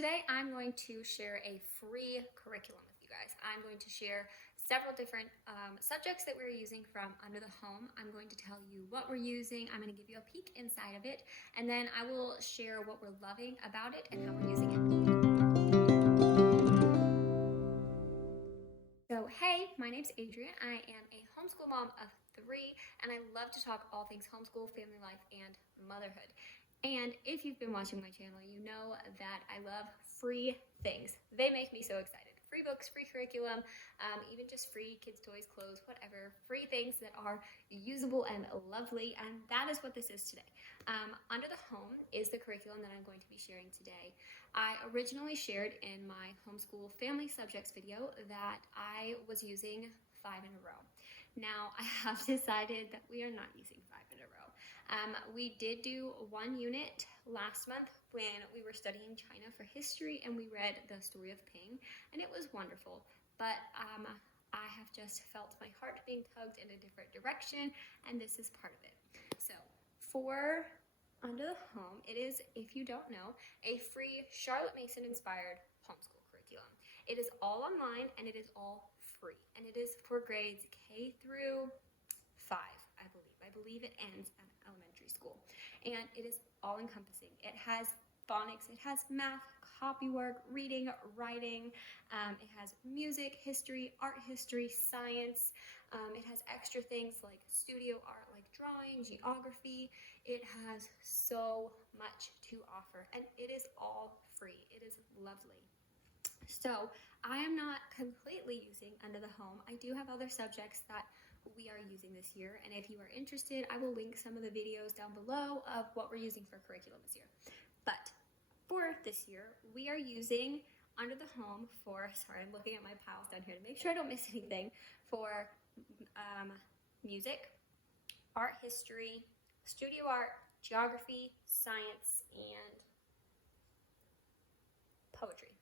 today I'm going to share a free curriculum with you guys. I'm going to share several different subjects that we're using from Under the Home. I'm going to tell you what we're using. I'm going to give you a peek inside of it, and then I will share what we're loving about it and how we're using it. So hey, my name's Adrian. I am a homeschool mom of 3, and I love to talk all things homeschool, family life, and motherhood. And if you've been watching my channel, you know that I love free things. They make me so excited. Free books, free curriculum, even just free kids' toys, clothes, whatever. Free things that are usable and lovely, and that is what this is today. Under the Home is the curriculum that I'm going to be sharing today. I originally shared in my homeschool family subjects video that I was using 5 in a row. Now, I have decided that we are not using 5 in a row. We did do 1 unit last month when we were studying China for history, and we read The Story of Ping, and it was wonderful. But I have just felt my heart being tugged in a different direction, and this is part of it. So for Under the Home, it is, if you don't know, a free Charlotte Mason inspired homeschool curriculum. It is all online and it is all free, and it is for grades K through 5, I believe. I believe it ends at elementary school, and it is all encompassing. It has phonics, it has math, copywork, reading, writing, it has music, history, art history, science, it has extra things like studio art, like drawing, geography. It has so much to offer, and it is all free. It is lovely. So I am not completely using Under the Home. I do have other subjects that we are using this year, and if you are interested, I will link some of the videos down below of what we're using for curriculum this year. But for this year, we are using Under the Home for, sorry, I'm looking at my piles down here to make sure I don't miss anything, for music, art history, studio art, geography, science, and poetry.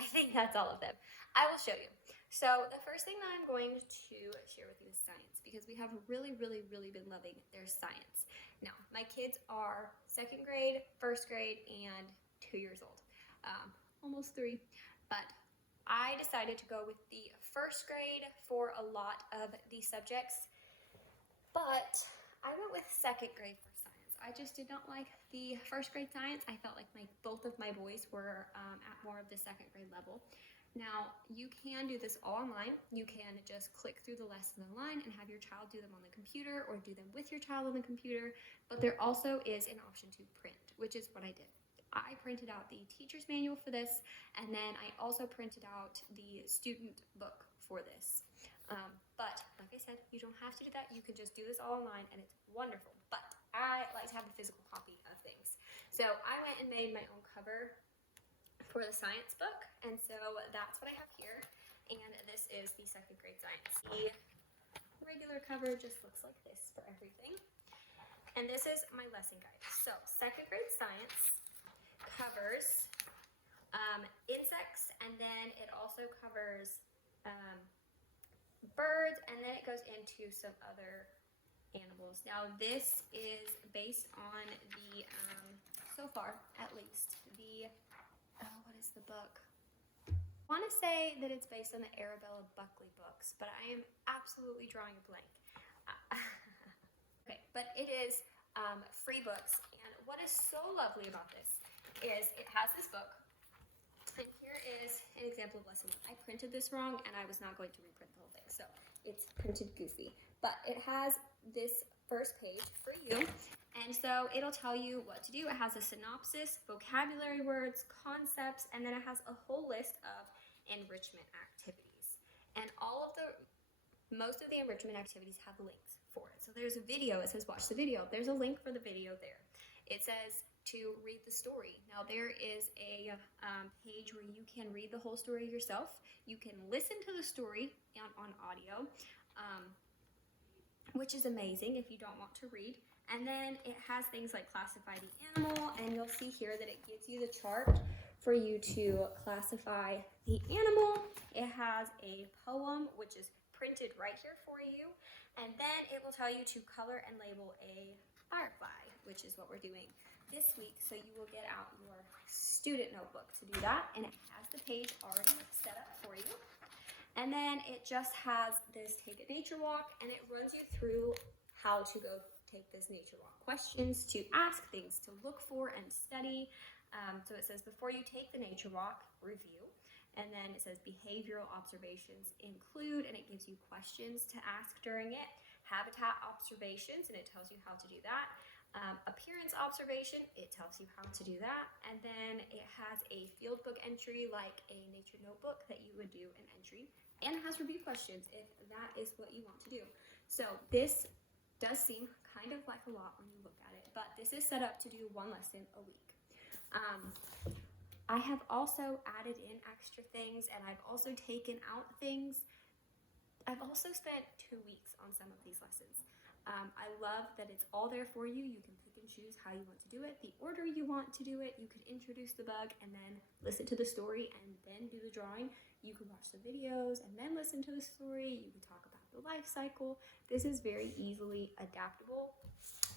I think that's all of them. I will show you. So the first thing that I'm going to share with you is science, because we have really been loving their science. Now, my kids are 2nd grade, 1st grade, and 2 years old. Almost 3. But I decided to go with the 1st grade for a lot of these subjects, but I went with 2nd grade for science. I just did not like the 1st grade science. I felt like both of my boys were at more of the 2nd grade level. Now, you can do this all online. You can just click through the lesson online and have your child do them on the computer, or do them with your child on the computer. But there also is an option to print, which is what I did. I printed out the teacher's manual for this, and then I also printed out the student book for this. But like I said, you don't have to do that. You can just do this all online, and it's wonderful. But I like to have a physical copy of things. So I went and made my own cover for the science book, and so that's what I have here. And this is the 2nd grade science. The regular cover just looks like this for everything. And this is my lesson guide. So 2nd grade science covers insects, and then it also covers birds, and then it goes into some other animals. Now this is based on the, so far at least, the, what is the book? I want to say that it's based on the Arabella Buckley books, but I am absolutely drawing a blank. Okay, but it is free books, and what is so lovely about this is it has this book, and here is an example of lesson 1. I printed this wrong, and I was not going to reprint the whole thing, so it's printed goofy. But it has this first page for you, and so it'll tell you what to do. It has a synopsis, vocabulary words, concepts, and then it has a whole list of enrichment activities. And most of the enrichment activities have links for it. So there's a video, it says watch the video. There's a link for the video there. It says to read the story. Now there is a page where you can read the whole story yourself. You can listen to the story on audio, which is amazing if you don't want to read. And then it has things like classify the animal, and you'll see here that it gives you the chart for you to classify the animal. It has a poem, which is printed right here for you, and then it will tell you to color and label a firefly, which is what we're doing this week, so you will get out your student notebook to do that, and it has the page already set up for you. And then it just has this take a nature walk, and it runs you through how to go take this nature walk. Questions to ask, things to look for and study. So it says before you take the nature walk, review. And then it says behavioral observations include, and it gives you questions to ask during it. Habitat observations, and it tells you how to do that. Appearance observation, it tells you how to do that. And then it has a field book entry like a nature notebook that you would do an entry. And it has review questions if that is what you want to do. So this does seem kind of like a lot when you look at it, but this is set up to do one lesson a week. I have also added in extra things, and I've also taken out things. I've also spent 2 weeks on some of these lessons. I love that it's all there for you. You can pick and choose how you want to do it, the order you want to do it. You could introduce the bug and then listen to the story and then do the drawing. You can watch the videos and then listen to the story. You can talk about the life cycle. This is very easily adaptable,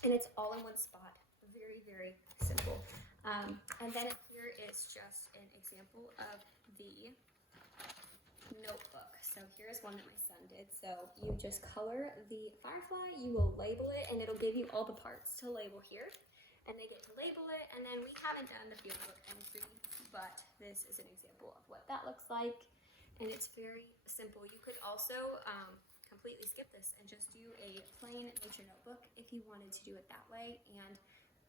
and it's all in one spot. Very, very simple. And then here is just an example of the notebook. So here's one that my son did. So you just color the firefly, you will label it, and it'll give you all the parts to label here. And they get to label it, and then we haven't done the field book entry, but this is an example of what that looks like. And it's very simple. You could also completely skip this and just do a plain nature notebook if you wanted to do it that way, and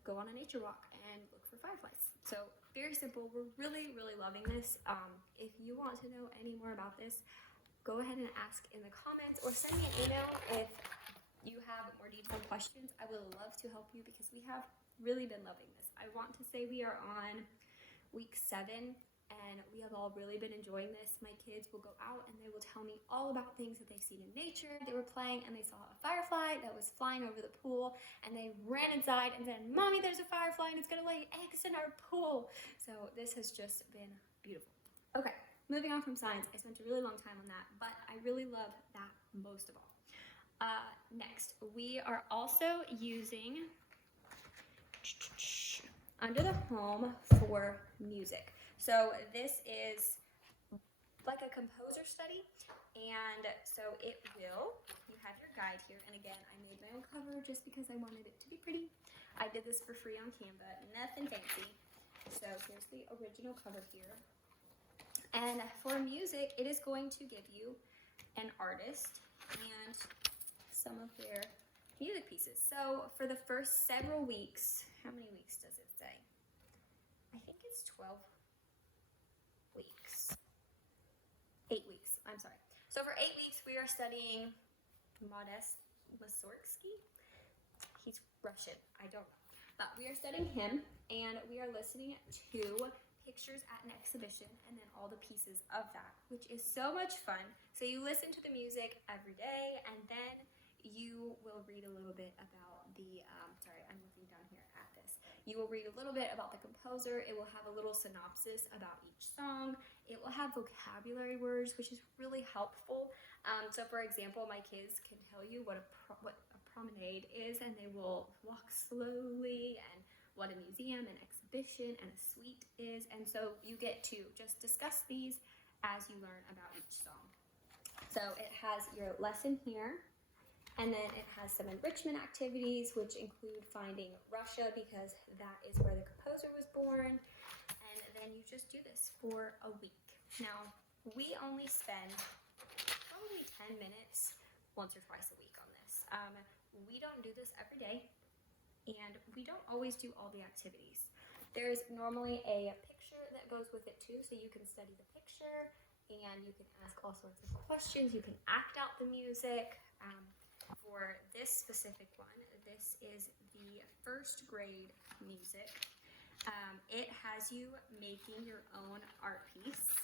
go on a nature walk and look for fireflies. So very simple. We're really, really loving this. If you want to know any more about this, go ahead and ask in the comments or send me an email if you have more detailed questions. I would love to help you because we have really been loving this. I want to say we are on week 7, and we have all really been enjoying this. My kids will go out and they will tell me all about things that they've seen in nature. They were playing and they saw a firefly that was flying over the pool, and they ran inside and said, "Mommy, there's a firefly and it's gonna lay eggs in our pool." So this has just been beautiful. Okay, moving on from science. I spent a really long time on that, but I really love that most of all. Next, we are also using under the home for music. So this is like a composer study, and so it will, you have your guide here, and again, I made my own cover just because I wanted it to be pretty. I did this for free on Canva, nothing fancy. So here's the original cover here. And for music, it is going to give you an artist and some of their music pieces. So for the first several weeks, how many weeks does it say? I think it's 12 weeks. 8 weeks, I'm sorry. So for 8 weeks, we are studying Modest Mussorgsky. He's Russian, I don't know. But we are studying him, and we are listening to pictures at an exhibition and then all the pieces of that, which is so much fun. So you listen to the music every day, and then you will read a little bit about the, sorry, I'm looking down here at this. You will read a little bit about the composer. It will have a little synopsis about each song. It will have vocabulary words, which is really helpful. So for example, my kids can tell you what a promenade is, and they will walk slowly, and what a museum, an exhibition, and a suite is. And so you get to just discuss these as you learn about each song. So it has your lesson here, and then it has some enrichment activities, which include finding Russia, because that is where the composer was born. And then you just do this for a week. Now, we only spend probably 10 minutes once or twice a week on this. We don't do this every day, and we don't always do all the activities. There's normally a picture that goes with it too, so you can study the picture, and you can ask all sorts of questions. You can act out the music. For this specific one, this is the first grade music. It has you making your own art piece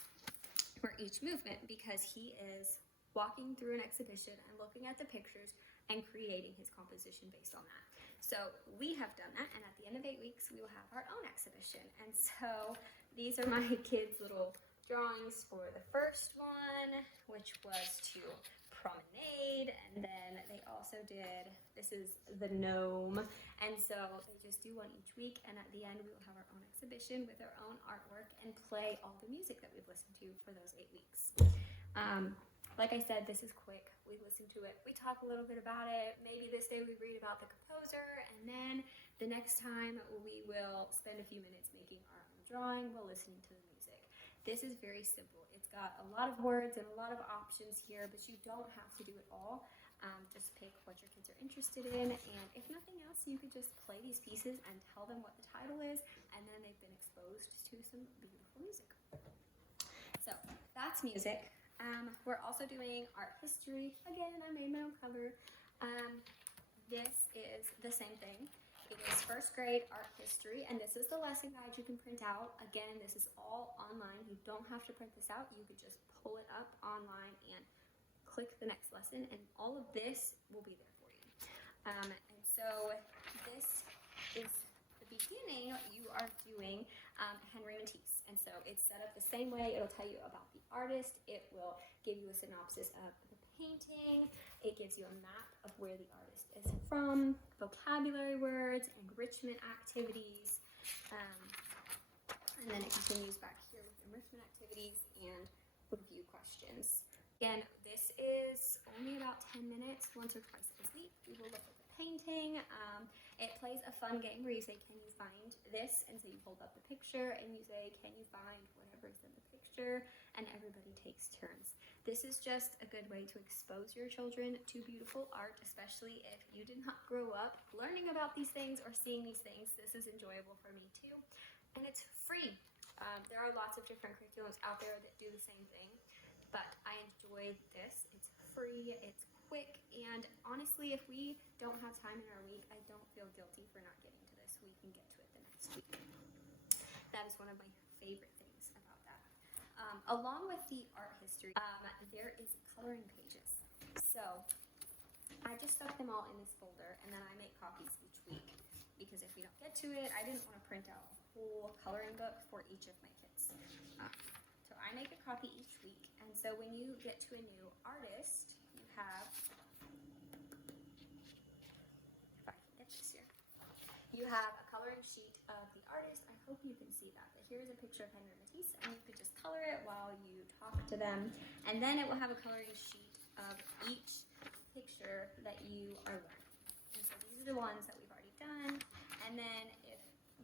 for each movement, because he is walking through an exhibition and looking at the pictures and creating his composition based on that. So we have done that, and at the end of 8 weeks, we will have our own exhibition. And so these are my kids' little drawings for the first one, which was to promenade, and then they also did, this is the gnome, and so they just do one each week, and at the end we will have our own exhibition with our own artwork and play all the music that we've listened to for those 8 weeks. Like I said, this is quick. We listen to it, we talk a little bit about it, maybe this day we read about the composer, and then the next time we will spend a few minutes making our own drawing while listening to the music. This is very simple. It's got a lot of words and a lot of options here, but you don't have to do it all. Just pick what your kids are interested in, and if nothing else, you could just play these pieces and tell them what the title is, and then they've been exposed to some beautiful music. So that's music. We're also doing art history. Again, I made my own cover. This is the same thing. It is first grade art history, and this is the lesson guide you can print out. Again, this is all online. You don't have to print this out. You could just pull it up online and click the next lesson, and all of this will be there for you. And so this is the beginning. You are doing Henry Matisse, and so it's set up the same way. It'll tell you about the artist. It will give you a synopsis of the painting. It gives you a map of where the artist is from, vocabulary words, enrichment activities, and then it continues back here with enrichment activities and review questions. Again, this is only about 10 minutes, once or twice a week. We will look at the painting. It plays a fun game where you say, can you find this? And so you hold up the picture and you say, can you find whatever's in the picture? And everybody takes turns. This is just a good way to expose your children to beautiful art, especially if you did not grow up learning about these things or seeing these things. This is enjoyable for me too. And it's free. There are lots of different curriculums out there that do the same thing, but I enjoy this. It's free, it's quick, and honestly, if we don't have time in our week, I don't feel guilty for not getting to this. We can get to it the next week. That is one of my favorite things about that. Along with the art history, there is coloring pages. So I just stuck them all in this folder, and then I make copies each week, because if we don't get to it, I didn't want to print out a whole coloring book for each of my kids. So I make a copy each week, and so when you get to a new artist, you have, if I can get this here, you have a coloring sheet of the artist. I hope you can see that. But here's a picture of Henry Matisse, and you could just color it while you talk to them, and then it will have a coloring sheet of each picture that you are learning. And so these are the ones that we've already done, and then if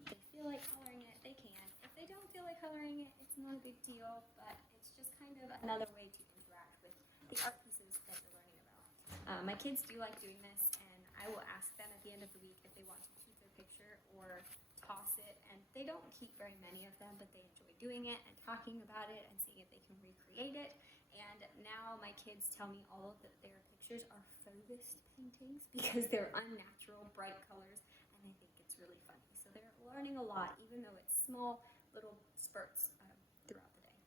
they feel like coloring it, they can. If they don't feel like coloring it, it's not a big deal, but it's just kind of another way to interact with the art pieces that you're learning about. My kids do like doing this, and I will ask them at the end of the week if they want to keep their picture or toss it, and they don't keep very many of them, but they enjoy doing it and talking about it and seeing if they can recreate it. And now my kids tell me all of their pictures are Fauvist paintings because they're unnatural, bright colors, and I think it's really funny. So they're learning a lot, even though it's small little spurts throughout the day.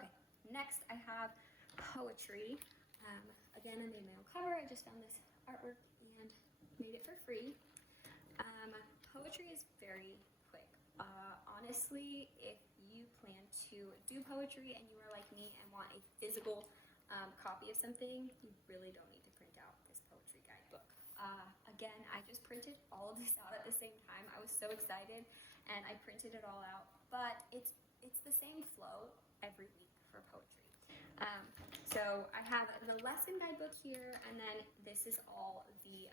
Okay, next I have poetry. Again, I made my own cover. I just found this artwork and made it for free. Poetry is very quick. Honestly, if you plan to do poetry and you are like me and want a physical copy of something, you really don't need to print out this poetry guidebook. Again, I just printed all of this out at the same time. I was so excited, and I printed it all out, but it's the same flow every week for poetry. So I have the lesson guidebook here, and then this is all the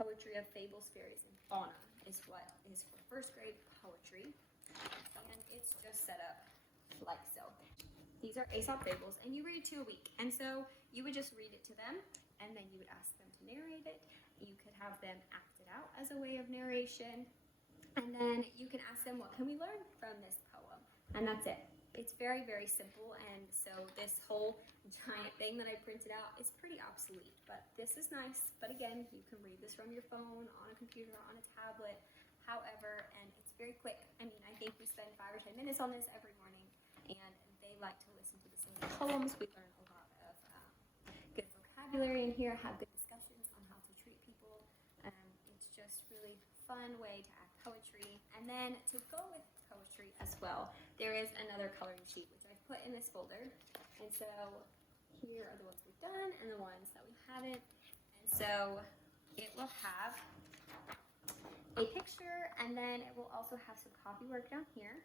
poetry of fables, fairies, and fauna is what is for first grade poetry, and it's just set up like so. These are Aesop fables, and you read 2 a week, and so you would just read it to them, and then you would ask them to narrate it. You could have them act it out as a way of narration, and then you can ask them, what can we learn from this poem? And that's it. It's very, very simple, and so this whole giant thing that I printed out is pretty obsolete, but this is nice. But again, you can read this from your phone, on a computer, on a tablet, however, and it's very quick. I mean, I think we spend 5 or 10 minutes on this every morning, and they like to listen to the same poems. We learn a lot of good vocabulary in here, have good discussions on how to treat people. It's just really fun way to add poetry. And then to go with poetry as well, there is another coloring sheet which I've put in this folder. And so Here are the ones we've done and the ones that we haven't. And so it will have a picture, and then it will also have some copy work down here.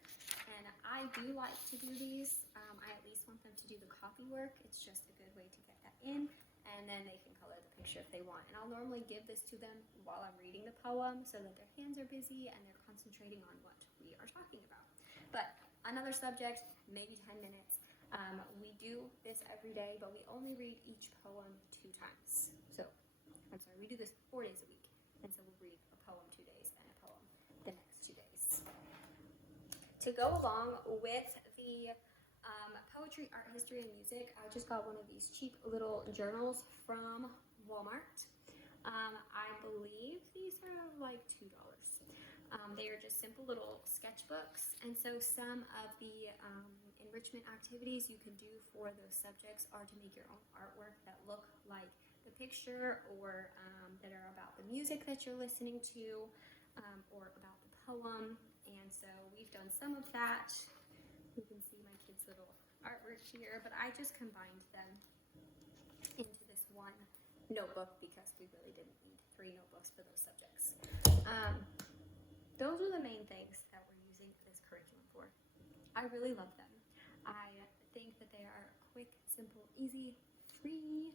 And I do like to do these. I at least want them to do the copy work. It's just a good way to get that in, and then they can color the picture if they want. And I'll normally give this to them while I'm reading the poem so that their hands are busy and they're concentrating on what we are talking about. But another subject, maybe 10 minutes. We do this every day, but we only read each poem 2 times. So, I'm sorry, we do this 4 days a week. And so we'll read a poem 2 days and a poem the next 2 days. To go along with the poetry, art history, and music, I just got one of these cheap little journals from Walmart. I believe these are like $2. They are just simple little sketchbooks, and so some of the enrichment activities you can do for those subjects are to make your own artwork that look like the picture, or that are about the music that you're listening to, or about the poem. And so we've done some of that. You can see my kids' little artwork here, but I just combined them into this one notebook because we really didn't need 3 notebooks for those subjects. Those are the main things that we're using this curriculum for. I really love them. I think that they are quick, simple, easy, free,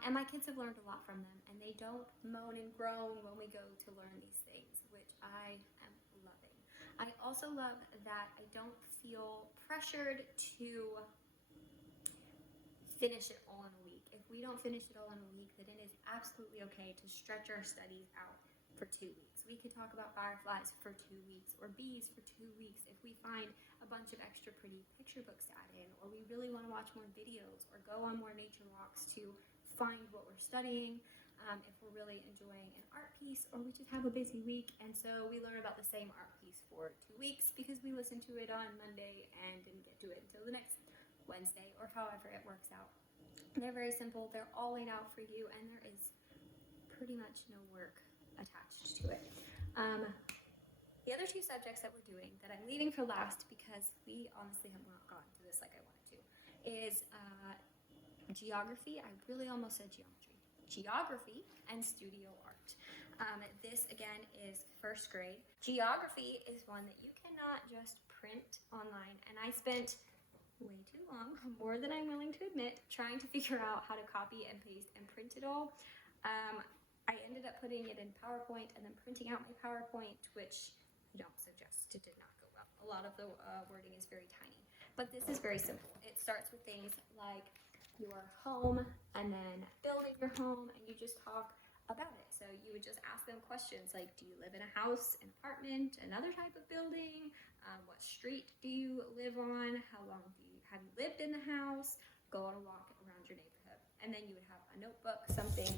and my kids have learned a lot from them, and they don't moan and groan when we go to learn these things, which I am loving. I also love that I don't feel pressured to finish it all in a week. If we don't finish it all in a week, then it is absolutely okay to stretch our studies out for 2 weeks. We could talk about fireflies for 2 weeks, or bees for 2 weeks if we find a bunch of extra pretty picture books to add in, or we really want to watch more videos or go on more nature walks to find what we're studying, if we're really enjoying an art piece, or we just have a busy week and so we learn about the same art piece for 2 weeks because we listened to it on Monday and didn't get to it until the next Wednesday, or however it works out. They're very simple, they're all laid out for you, and there is pretty much no work attached to it. The other 2 subjects that we're doing that I'm leaving for last because we honestly have not gotten to this like I wanted to is geography. I really almost said geometry. Geography and studio art. This again is 1st grade. Geography is one that you cannot just print online, and I spent way too long, more than I'm willing to admit, trying to figure out how to copy and paste and print it all. I ended up putting it in PowerPoint and then printing out my PowerPoint, which I don't suggest. It did not go well. A lot of the wording is very tiny, but this is very simple. It starts with things like your home and then building your home, and you just talk about it. So you would just ask them questions like, do you live in a house, an apartment, another type of building? What street do you live on? How long have you lived in the house? Go on a walk around your neighborhood. And then you would have a notebook, something,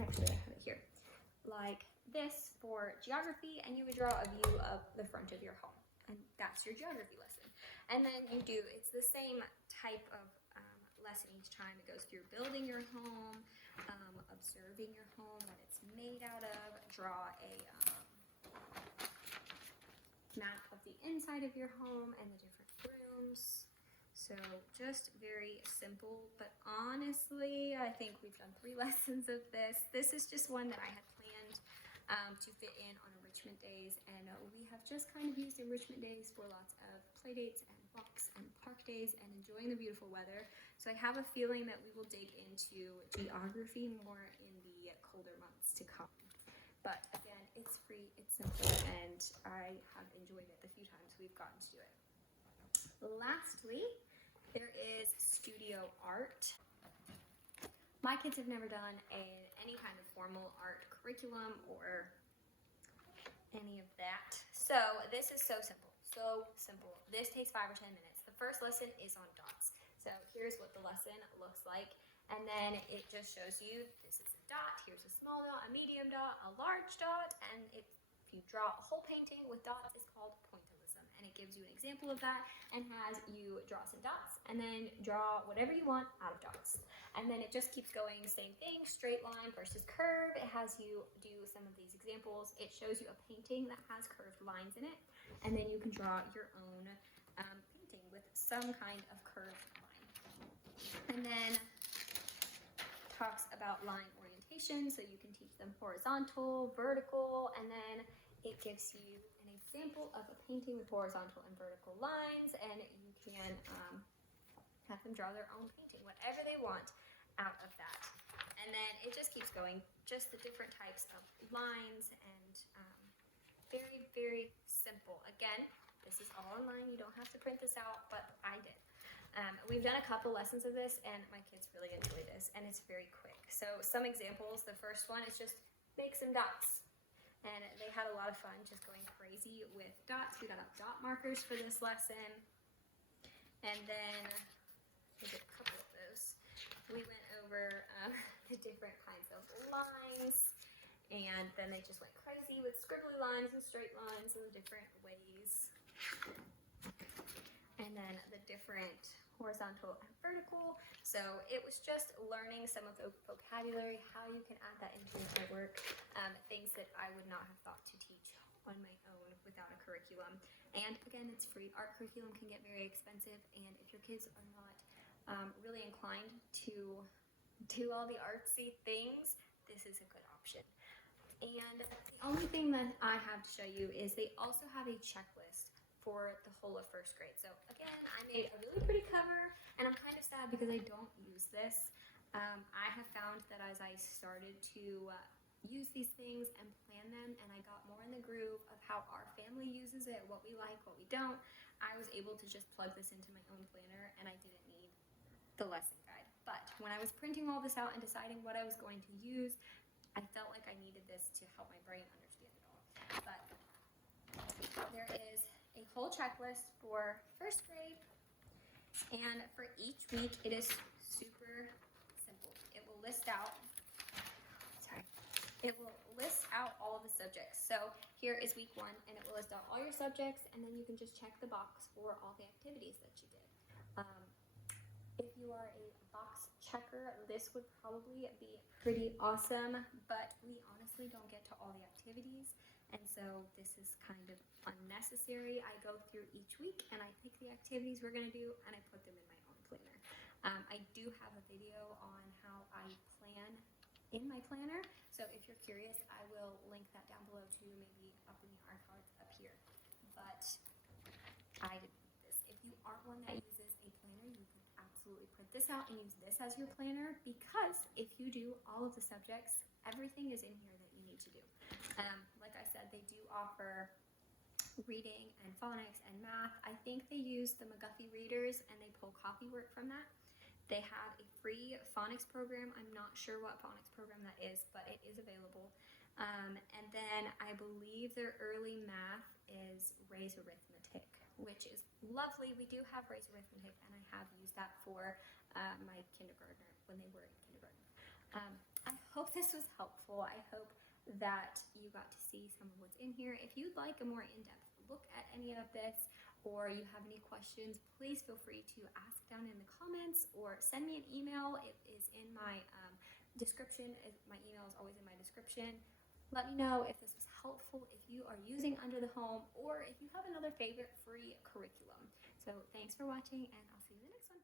actually I have it here, like this for geography, and you would draw a view of the front of your home. And that's your geography lesson. And then it's the same type of lesson each time. It goes through building your home, observing your home, what it's made out of, draw a map of the inside of your home and the different rooms. So just very simple, but honestly, I think we've done 3 lessons of this. This is just one that I had planned to fit in on enrichment days, and we have just kind of used enrichment days for lots of play dates and walks and park days and enjoying the beautiful weather. So I have a feeling that we will dig into geography more in the colder months to come. But again, it's free, it's simple, and I have enjoyed it the few times we've gotten to do it. Lastly, there is studio art. My kids have never done any kind of formal art curriculum or any of that. So this is so simple, so simple. This takes 5 or 10 minutes. The first lesson is on dots. So here's what the lesson looks like. And then it just shows you, this is a dot, here's a small dot, a medium dot, a large dot, and if you draw a whole painting with dots, it's called pointillism. And it gives you an example of that and has you draw some dots and then draw whatever you want out of dots. And then it just keeps going, same thing, straight line versus curve. It has you do some of these examples. It shows you a painting that has curved lines in it, and then you can draw your own painting with some kind of curved line. And then talks about line orientation, so you can teach them horizontal, vertical, and then it gives you an example of a painting with horizontal and vertical lines, and you can have them draw their own painting, whatever they want out of that. And then it just keeps going, just the different types of lines, and very, very simple. Again, this is all online. You don't have to print this out, but I did. We've done a couple lessons of this, and my kids really enjoy this, and it's very quick. So some examples, the first one is just make some dots. And they had a lot of fun just going crazy with dots. We got out dot markers for this lesson. And then we did a couple of those. We went over the different kinds of lines, and then they just went crazy with squiggly lines and straight lines and the different ways. And then the different horizontal and vertical. So it was just learning some of the vocabulary, how you can add that into your artwork, things that I would not have thought to teach on my own without a curriculum. And again, it's free. Art curriculum can get very expensive, and if your kids are not really inclined to do all the artsy things, this is a good option. And the only thing that I have to show you is they also have a checklist for the whole of first grade. So again, I made a really pretty cover, and I'm kind of sad because I don't use this. I have found that as I started to use these things and plan them, and I got more in the groove of how our family uses it, what we like, what we don't, I was able to just plug this into my own planner, and I didn't need the lesson guide. But when I was printing all this out and deciding what I was going to use, I felt like I needed this to help my brain understand it all. But there is a whole checklist for first grade, and for each week it is super simple. It will list out all of the subjects. So here is week 1, and it will list out all your subjects, and then you can just check the box for all the activities that you did. If you are a box checker, this would probably be pretty awesome, but we honestly don't get to all the activities, and so this is kind of unnecessary. I go through each week and I pick the activities we're going to do, and I put them in my own planner. I do have a video on how I plan in my planner, so if you're curious, I will link that down below too, maybe up in the art cards up here. But I did this. If you aren't one that uses a planner, you can absolutely print this out and use this as your planner, because if you do all of the subjects, everything is in here that you need to do. Like I said, they do offer reading and phonics and math. I think they use the McGuffey readers and they pull copy work from that. They have a free phonics program. I'm not sure what phonics program that is, but it is available. And then I believe their early math is Ray's Arithmetic, which is lovely. We do have Ray's Arithmetic, and I have used that for my kindergartner when they were in kindergarten. I hope this was helpful. I hope that you got to see some of what's in here. If you'd like a more in-depth look at any of this, or you have any questions, please feel free to ask down in the comments or send me an email. It is in my description. My email is always in my description. Let me know if this was helpful, if you are using Under the Home, or if you have another favorite free curriculum. So thanks for watching, and I'll see you in the next one.